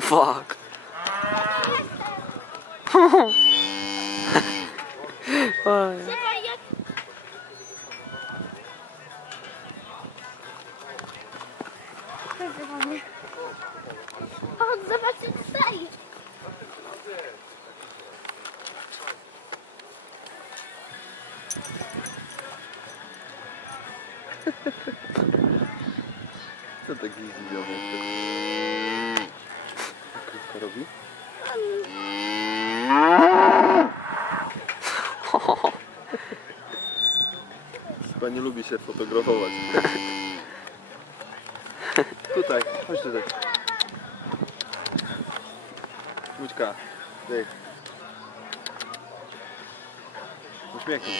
Fuck. Oj. Czekaj, jak... O, zobacz, Co taki zdziwiony Krówka robi? Chyba nie lubi się fotografować. Tutaj, chodź tutaj. Łódźka, Vou pegar aqui.